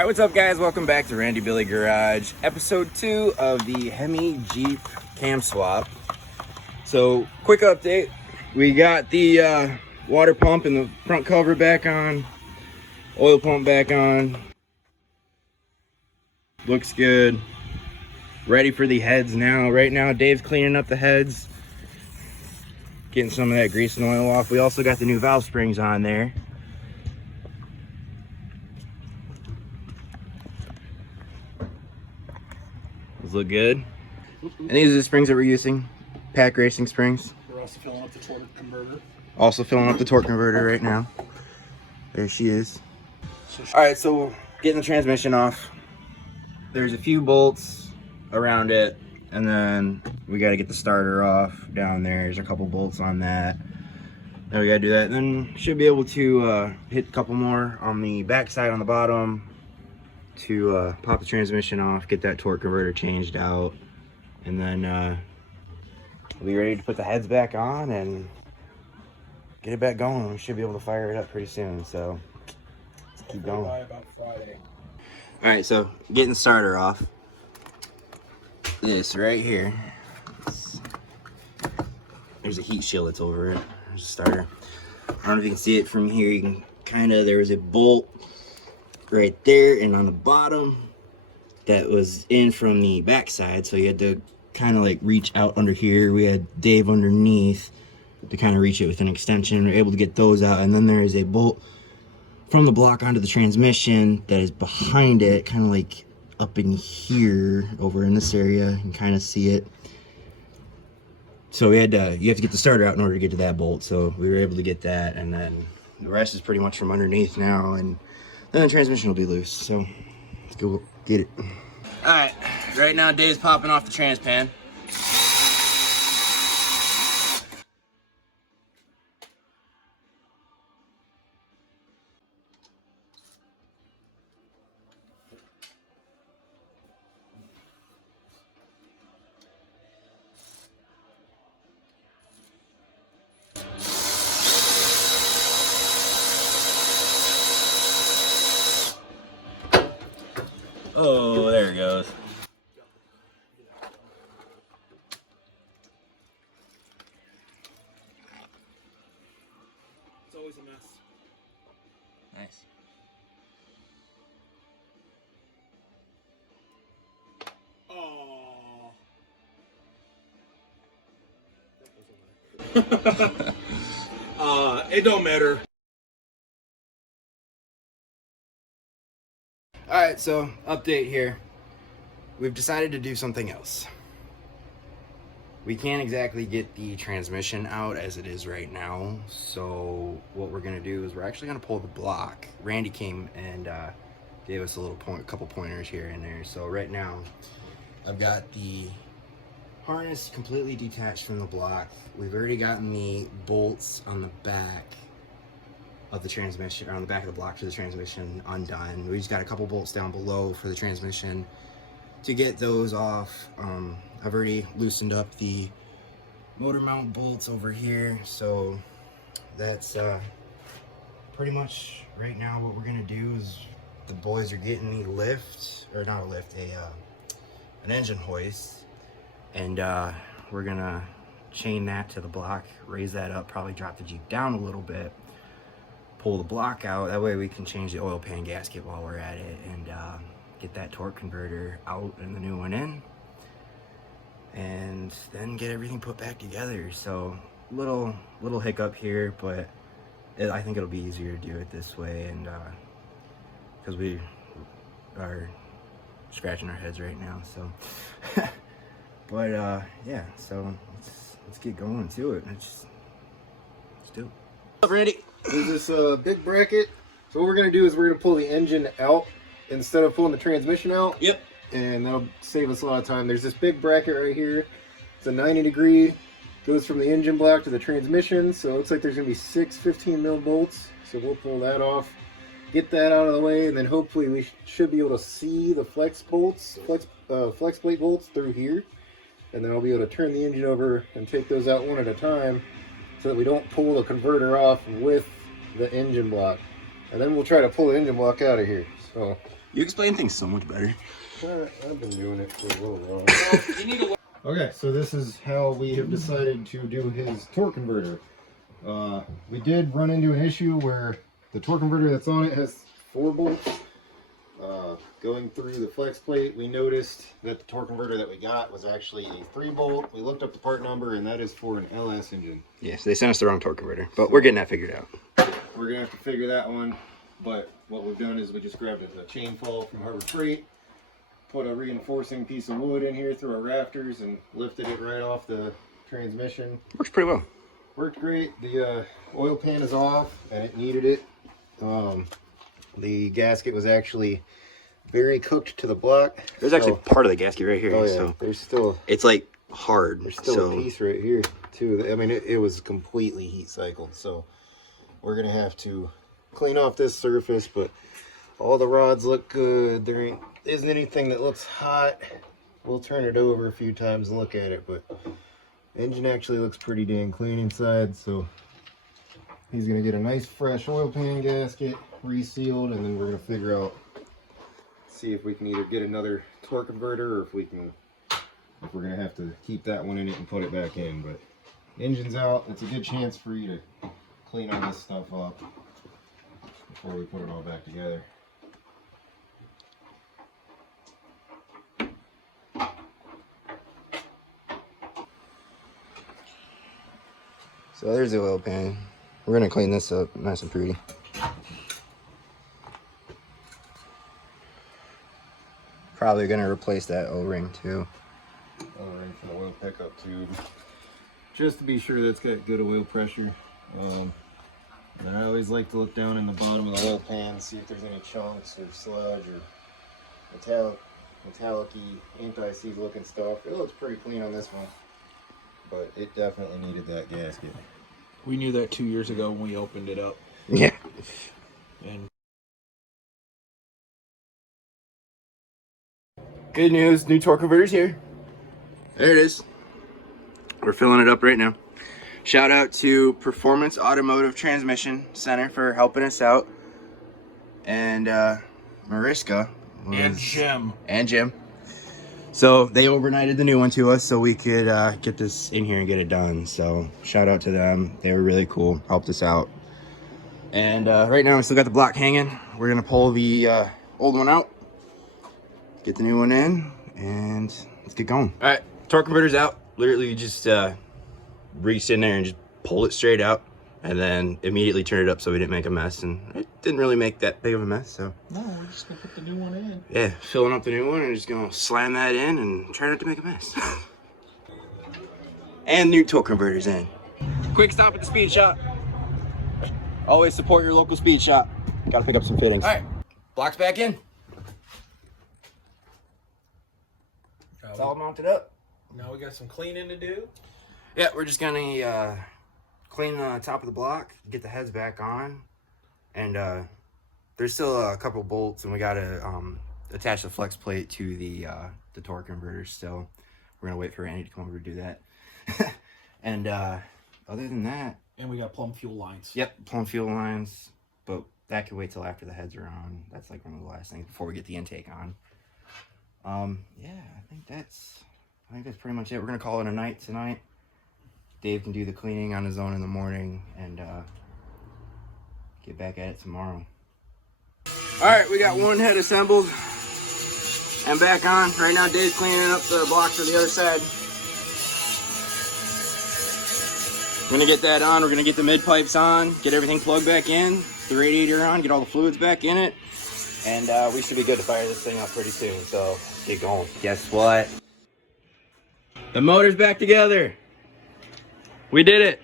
Alright, what's up guys? Welcome back to Randy Billy Garage, episode 2 of the Hemi Jeep cam swap. So, quick update. We got the water pump and the front cover back on, oil pump back on. Looks good. Ready for the heads now. Right now, Dave's cleaning up the heads, getting some of that grease and oil off. We also got the new valve springs on there. Those look good. And these are the springs that we're using, Pack Racing springs. We're also filling up the torque converter. Also filling up the torque converter right now. There she is. Alright, so getting the transmission off. There's a few bolts around it, and then we got to get the starter off down there. There's a couple bolts on that. Then we got to do that. And then should be able to hit a couple more on the back side on the bottom to pop the transmission off, get that torque converter changed out, and then we'll be ready to put the heads back on and get it back going. We should be able to fire it up pretty soon, so let's keep going. By about Friday. All right, so getting the starter off. This right here. There's a heat shield that's over it. There's a starter. I don't know if you can see it from here. You can kind of, there was a bolt right there and on the bottom that was in from the back side, so you had to kind of like reach out under here. We had Dave underneath to kind of reach it with an extension. We were able to get those out, and then there is a bolt from the block onto the transmission that is behind it, kind of like up in here, over in this area. You can kind of see it. So we had to, you have to get the starter out in order to get to that bolt, so we were able to get that, and then the rest is pretty much from underneath now, and then the transmission will be loose, so let's go get it. All right, right now Dave's popping off the trans pan. Oh, there it goes. It's always a mess. Nice. Oh. It don't matter. Alright, so update here. We've decided to do something else. We can't exactly get the transmission out as it is right now, so what we're gonna do is we're actually gonna pull the block. Randy came and gave us a couple pointers here and there. So right now, I've got the harness completely detached from the block. We've already gotten the bolts on the back of the transmission, or on the back of the block for the transmission undone. We just got a couple bolts down below for the transmission to get those off. I've already loosened up the motor mount bolts over here, so that's pretty much right now what we're gonna do is the boys are getting the lift, or not a lift, an engine hoist, and we're gonna chain that to the block, raise that up, probably drop the Jeep down a little bit, pull the block out. That way we can change the oil pan gasket while we're at it, and get that torque converter out and the new one in, and then get everything put back together. So little hiccup here, but I think it'll be easier to do it this way, and because we are scratching our heads right now, so but yeah, so let's get going to it. Let's do it. What's up, Randy? There's this big bracket. So what we're going to do is we're going to pull the engine out instead of pulling the transmission out. Yep. And that'll save us a lot of time. There's this big bracket right here. It's a 90-degree. Goes from the engine block to the transmission. So it looks like there's going to be 6 15-mil bolts. So we'll pull that off, get that out of the way, and then hopefully we should be able to see the flex plate bolts through here. And then I'll be able to turn the engine over and take those out one at a time, so that we don't pull the converter off with the engine block. And then we'll try to pull the engine block out of here. So You explain things so much better. I've been doing it for a little while. Okay, so this is how we have decided to do his torque converter. We did run into an issue where the torque converter that's on it has 4 bolts. Going through the flex plate, we noticed that the torque converter that we got was actually a 3-bolt. We looked up the part number, and that is for an LS engine. Yes, they sent us the wrong torque converter, but we're getting that figured out. We're gonna have to figure that one. But what we've done is we just grabbed a chain fall from Harbor Freight, put a reinforcing piece of wood in here through our rafters, and lifted it right off the transmission. Works pretty well. Worked great. The oil pan is off, and it needed it. The gasket was actually very cooked to the block. There's actually part of the gasket right here. Oh yeah, so there's still... It's like hard. There's still a piece right here, too. I mean, it was completely heat cycled, so we're going to have to clean off this surface, but all the rods look good. There isn't anything that looks hot. We'll turn it over a few times and look at it, but engine actually looks pretty dang clean inside, so he's going to get a nice fresh oil pan gasket resealed, and then we're going to figure out, see if we can either get another torque converter, or if we're going to have to keep that one in it and put it back in. But engine's out. It's a good chance for you to clean all this stuff up before we put it all back together. So there's the oil pan. We're gonna clean this up nice and pretty. Probably gonna replace that O-ring too. O-ring for the oil pickup tube, just to be sure that's got good oil pressure. And I always like to look down in the bottom of the oil pan, see if there's any chunks or sludge or metallic-y, anti-seize looking stuff. It looks pretty clean on this one, but it definitely needed that gasket. We knew that 2 years ago when we opened it up. Yeah. And Good news, new torque converter's here. There it is. We're filling it up right now. Shout out to Performance Automotive Transmission Center for helping us out. And Mariska. and Jim. So they overnighted the new one to us so we could get this in here and get it done. So shout out to them. They were really cool, helped us out. And right now we still got the block hanging. We're gonna pull the old one out, get the new one in, and let's get going. All right, torque converter's out. Literally you just reach in there and just pull it straight out, and then immediately turn it up so we didn't make a mess. And it didn't really make that big of a mess, so. no, we're just gonna put the new one in. Yeah, filling up the new one and just gonna slam that in and try not to make a mess. And new torque converters in. Quick stop at the speed shop. Always support your local speed shop. Gotta pick up some fittings. All right, block's back in. It's all mounted up. Now we got some cleaning to do. Yeah, we're just gonna clean the top of the block, get the heads back on, and there's still a couple bolts, and we gotta attach the flex plate to the torque converter still. We're gonna wait for Randy to come over to do that. And other than that, And we got plumb fuel lines. yep, plumb fuel lines, but that could wait till after the heads are on. That's like one of the last things before we get the intake on. Yeah, I think that's pretty much it. We're gonna call it a night tonight. Dave can do the cleaning on his own in the morning and get back at it tomorrow. All right, we got one head assembled and back on. Right now, Dave's cleaning up the block for the other side. We're gonna get that on. We're gonna get the mid pipes on, get everything plugged back in, the radiator on, get all the fluids back in it, and we should be good to fire this thing up pretty soon. So let's get going. Guess what? The motor's back together. We did it.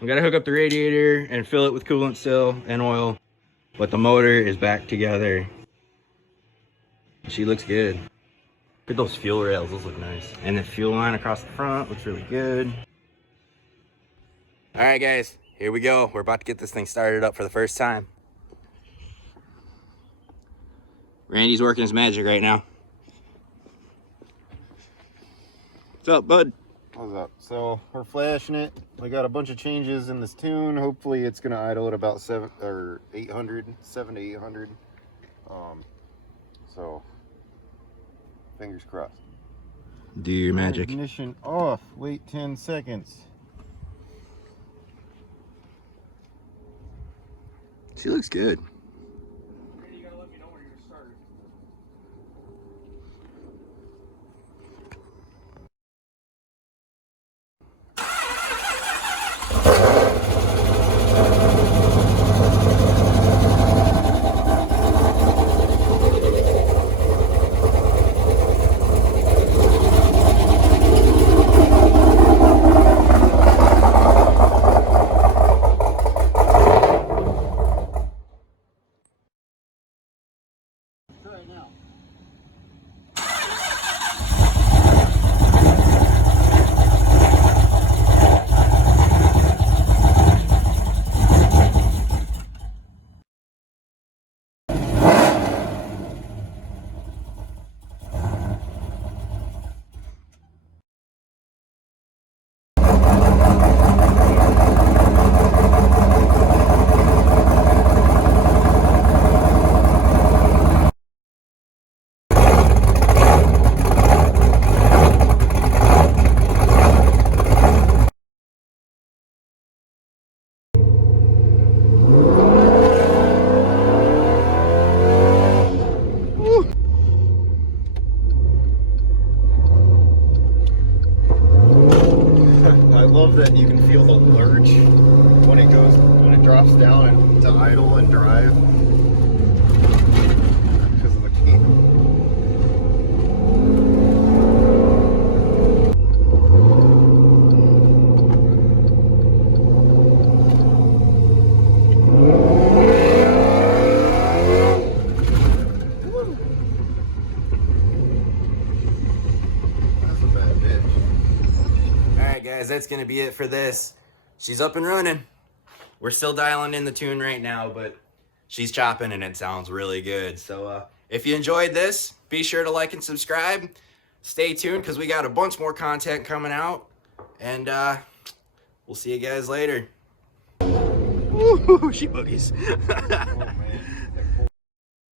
We gotta hook up the radiator and fill it with coolant still and oil, but the motor is back together. She looks good. Look at those fuel rails, those look nice. And the fuel line across the front looks really good. All right, guys, here we go. We're about to get this thing started up for the first time. Randy's working his magic right now. What's up, bud? What's up? So we're flashing it. We got a bunch of changes in this tune. Hopefully it's gonna idle at about 7 to 800. So fingers crossed. Do your magic. Ignition off. Wait 10 seconds. She looks good. You gotta let me know when you're gonna start. Right now. I love that you can feel the lurch when it drops down and to idle and drive because of the cable. That's a bad bitch. Alright guys, that's gonna be it for this. She's up and running. We're still dialing in the tune right now, but she's chopping and it sounds really good. So if you enjoyed this, be sure to like and subscribe. Stay tuned because we got a bunch more content coming out. And we'll see you guys later. Ooh, she boogies.